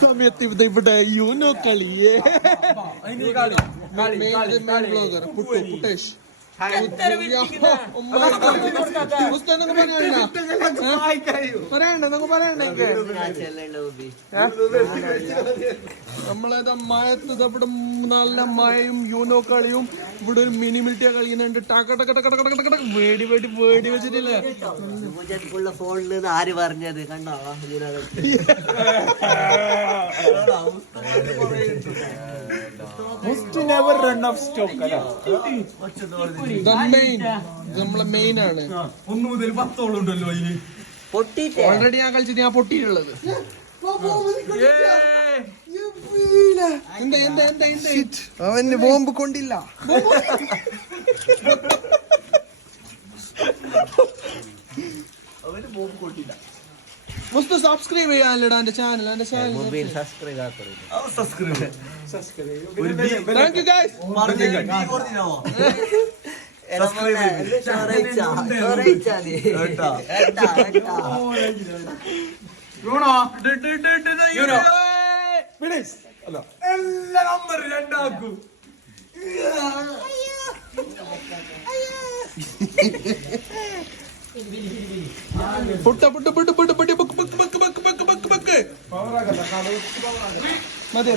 സമയത്ത് ഇവിടെ you know കളിയേ blogger പുട്ടേഷ് നമ്മളേതാ മയത്ത് ഇവിടെ നല്ല മഴയും യൂനോ കളിയും ഇവിടെ ഒരു മിനി മിൽറ്റിയ കളിക്കുന്നുണ്ട് വേടി വെച്ചിട്ടില്ലേ ഫോണില് ആര് പറഞ്ഞത് കണ്ടോ നമ്മളെ മെയിൻ ആണ് 1 മുതൽ 10 ഉണ്ടല്ലോ അതിന് ഓൾറെഡി ഞാൻ കളിച്ചത് ഞാൻ പൊട്ടിയിട്ടുള്ളത് അവന് ബോംബ് കൊണ്ടില്ല സബ്സ്ക്രൈബ് ചെയ്യാനില്ലടാ എന്റെ ചാനൽ താങ്ക് യു ഗൈസ് എല്ലാ നമ്പർ രണ്ടാക്കും പുട്ട മതി